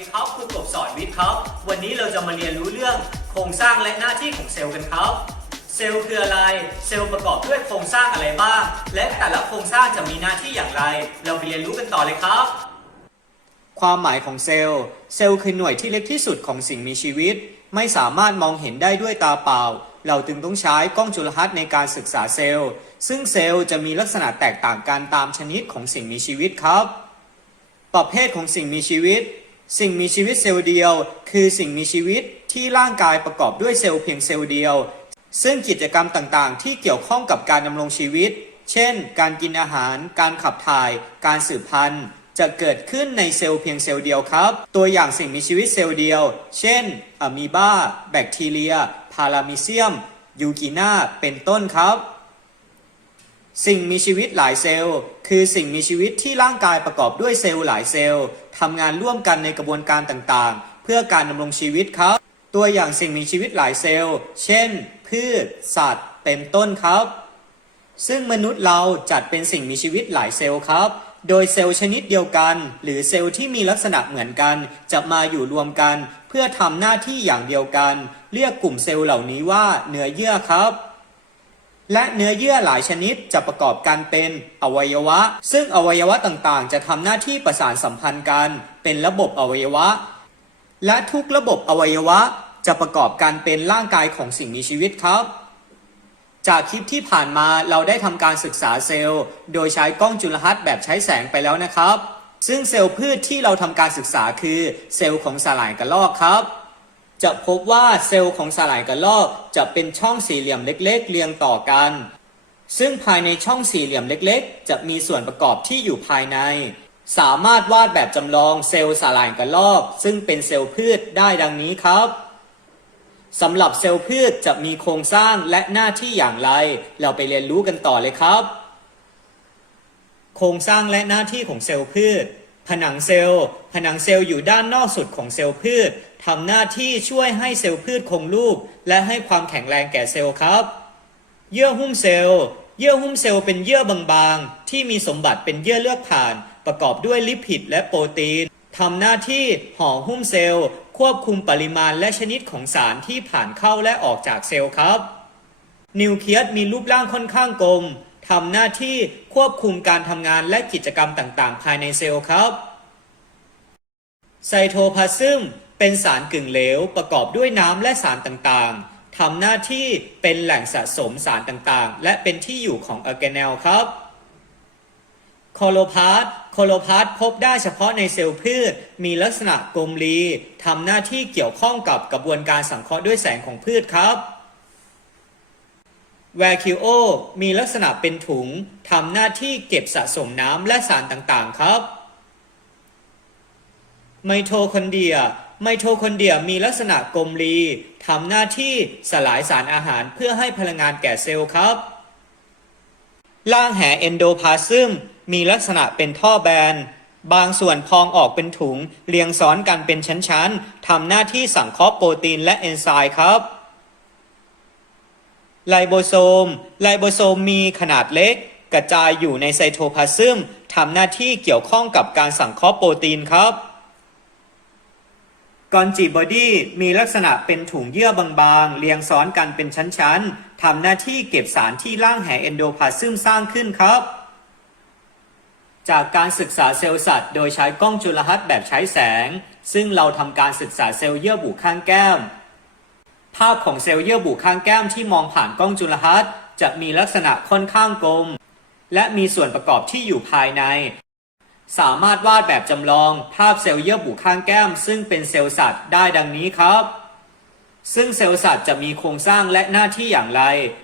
ดีครับครูกบสอนวิทย์ครับ วันนี้เราจะมาเรียนรู้เรื่องโครงสร้างและหน้าที่ของเซลล์กันครับ เซลล์คืออะไร เซลล์ประกอบด้วยโครงสร้างอะไรบ้าง และแต่ละโครงสร้างจะมีหน้าที่อย่างไร เราไปเรียนรู้กันต่อเลยครับ ความหมายของเซลล์ เซลล์คือหน่วยที่เล็กที่สุดของสิ่งมีชีวิต ไม่สามารถมองเห็นได้ด้วยตาเปล่า เราจึงต้องใช้กล้องจุลทรรศน์ในการศึกษาเซลล์ ซึ่งเซลล์จะมีลักษณะแตกต่างกันตามชนิดของสิ่งมีชีวิตครับ ประเภทของสิ่งมีชีวิต สิ่งมีชีวิตเซลล์เดียว คือสิ่งมีชีวิตที่ร่างกายประกอบด้วยเซลล์เพียงเซลล์เดียว ซึ่งกิจกรรมต่างๆ ที่เกี่ยวข้องกับการดำรงชีวิต เช่น การกินอาหาร การขับถ่าย การสืบพันธุ์จะเกิดขึ้นในเซลล์เพียงเซลล์เดียวครับ ตัวอย่างสิ่งมีชีวิตเซลล์เดียว เช่นอะมีบา แบคทีเรีย พารามิเซียม ยูกินาเป็นต้นครับ สิ่งมีชีวิตหลายเซลล์ คือสิ่งมีชีวิตที่ร่างกายประกอบด้วยเซลล์หลายเซลล์ทำงานร่วมกันในกระบวนการต่างๆ เพื่อการดำรงชีวิตครับ ตัวอย่างสิ่งมีชีวิตหลายเซลล์ เช่น พืช สัตว์ เป็นต้นครับ ซึ่งมนุษย์เราจัดเป็นสิ่งมีชีวิตหลายเซลล์ครับ โดยเซลล์ชนิดเดียวกัน หรือเซลล์ที่มีลักษณะเหมือนกัน จะมาอยู่รวมกัน เพื่อทำหน้าที่อย่างเดียวกัน เรียกกลุ่มเซลล์เหล่านี้ว่าเนื้อเยื่อครับ และเนื้อเยื่อหลายชนิดจะประกอบกันเป็นอวัยวะ ซึ่งอวัยวะต่างๆ จะทำหน้าที่ประสานสัมพันธ์กัน เป็นระบบอวัยวะ และทุกระบบอวัยวะจะประกอบกันเป็นร่างกายของสิ่งมีชีวิตครับ จากคลิปที่ผ่านมาเราได้ทำการศึกษาเซลล์ โดยใช้กล้องจุลทรรศน์แบบใช้แสงไปแล้วนะครับ ซึ่งเซลล์พืชที่เราทำการศึกษาคือเซลล์ของสลายกระรอกครับ จะพบว่าเซลล์ของสลายกระรอกจะเป็นช่องสี่เหลี่ยมเล็กๆ เรียงต่อกัน ซึ่งภายในช่องสี่เหลี่ยมเล็กๆ จะมีส่วนประกอบที่อยู่ภายใน สามารถวาดแบบจำลองเซลล์สลายกระรอก ซึ่งเป็นเซลล์พืชได้ดังนี้ครับสำหรับเซลล์พืชจะมีโครงสร้างและหน้าที่อย่างไร เราไปเรียนรู้กันต่อเลยครับ โครงสร้างและหน้าที่ของเซลล์พืช ผนังเซลล์ ผนังเซลล์อยู่ด้านนอกสุดของเซลล์พืชทำหน้าที่ช่วยให้เซลล์พืชคงรูป และให้ความแข็งแรงแก่เซลล์ครับ เยื่อหุ้มเซลล์ เยื่อหุ้มเซลล์เป็นเยื่อบางๆ ที่มีสมบัติเป็นเยื่อเลือกผ่าน ประกอบด้วยลิพิดและโปรตีนทำหน้าที่ห่อหุ้มเซลล์ ควบคุมปริมาณและชนิดของสารที่ผ่านเข้าและออกจากเซลล์ครับ นิวเคลียสมีรูปร่างค่อนข้างกลม ทำหน้าที่ควบคุมการทำงานและกิจกรรมต่างๆ ภายในเซลล์ครับไซโทพลาซึมเป็นสารกึ่งเหลวประกอบด้วยน้ำและสารต่างๆ ทำหน้าที่เป็นแหล่งสะสมสารต่างๆ และเป็นที่อยู่ของออร์แกเนลครับโคโลพาสโคโลพาสพบได้เฉพาะในเซลล์พืช มีลักษณะกลมรีทำหน้าที่เกี่ยวข้องกับกระบวนการสังเคราะห์ด้วยแสงของพืชครับ แวคิโอมีลักษณะเป็นถุงทำหน้าที่เก็บสะสมน้ำและสารต่างๆครับไมโทคอนเดรีย ไมโทคอนเดรียมีลักษณะกลมรีทำหน้าที่สลายสารอาหารเพื่อให้พลังงานแก่เซลล์ครับ ล่างแห่เอนโดพลาซึมมีลักษณะเป็นท่อแบน บางส่วนพองออกเป็นถุง เรียงซ้อนกันเป็นชั้นๆทำหน้าที่สังเคราะห์โปรตีนและเอนไซม์ครับ ไลโบโซม ไลโบโซมมีขนาดเล็ก กระจายอยู่ในไซโทพลาซึมทำหน้าที่เกี่ยวข้องกับการสังเคราะห์โปรตีนครับกอนจิบอดี้มีลักษณะเป็นถุงเยื่อบางๆ เรียงซ้อนกันเป็นชั้นๆ ทำหน้าที่เก็บสารที่ร่างแห่เอนโดพลาซึมสร้างขึ้นครับ จากการศึกษาเซลล์สัตว์โดยใช้กล้องจุลทรรศน์แบบใช้แสง ซึ่งเราทำการศึกษาเซลล์เยื่อบุข้างแก้ม ภาพของเซลล์เยื่อบุข้างแก้มที่มองผ่านกล้องจุลทรรศน์จะมีลักษณะค่อนข้างกลม และมีส่วนประกอบที่อยู่ภายใน สามารถวาดแบบจำลองภาพเซลล์เยื่อบุข้างแก้ม ซึ่งเป็นเซลล์สัตว์ได้ดังนี้ครับ ซึ่งเซลล์สัตว์จะมีโครงสร้างและหน้าที่อย่างไร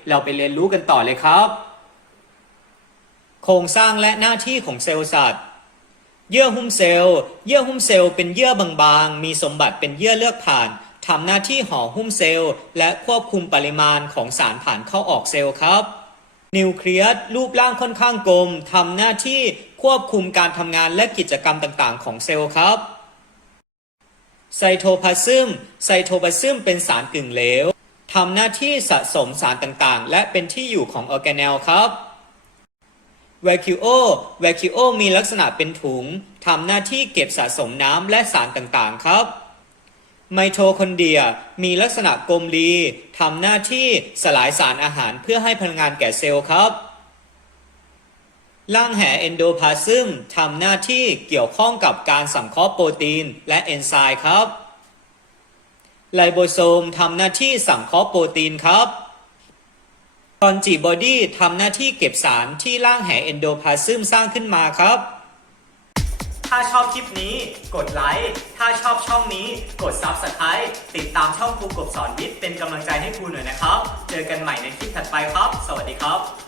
เราไปเรียนรู้กันต่อเลยครับ โครงสร้างและหน้าที่ของเซลล์สัตว์เยื่อหุ้มเซลล์ เยื่อหุ้มเซลล์เป็นเยื่อบางๆ มีสมบัติเป็นเยื่อเลือกผ่าน ทำหน้าที่ห่อหุ้มเซลล์ และควบคุมปริมาณของสารผ่านเข้าออกเซลล์ครับ นิวเคลียสรูปร่างค่อนข้างกลมทำหน้าที่ควบคุมการทำงานและกิจกรรมต่างๆ ของเซลล์ครับไซโทพลาซึมไซโทพลาซึมเป็นสารกึ่งเหลวทำหน้าที่สะสมสารต่างๆ และเป็นที่อยู่ของออร์แกเนลครับวคิโอวคิโอมีลักษณะเป็นถุงทำหน้าที่เก็บสะสมน้ำและสารต่างๆ ครับ ไมโทคอนเดรียมีลักษณะกลมรีทำหน้าที่สลายสารอาหารเพื่อให้พลังงานแก่เซลล์ครับร่างแห่เอนโดพลาซึมทำหน้าที่เกี่ยวข้องกับการสังเคราะห์โปรตีนและเอนไซม์ครับไลโบโซมทำหน้าที่สังเคราะห์โปรตีนครับกอนจีบอดี้ทำหน้าที่เก็บสารที่ร่างแห่เอนโดพลาซึมสร้างขึ้นมาครับ ถ้าชอบคลิปนี้กดไลค์ ถ้าชอบช่องนี้กด Subscribe ติดตามช่องครูกบสอนวิทย์เป็นกำลังใจให้ครูหน่อยนะครับ เจอกันใหม่ในคลิปถัดไปครับ สวัสดีครับ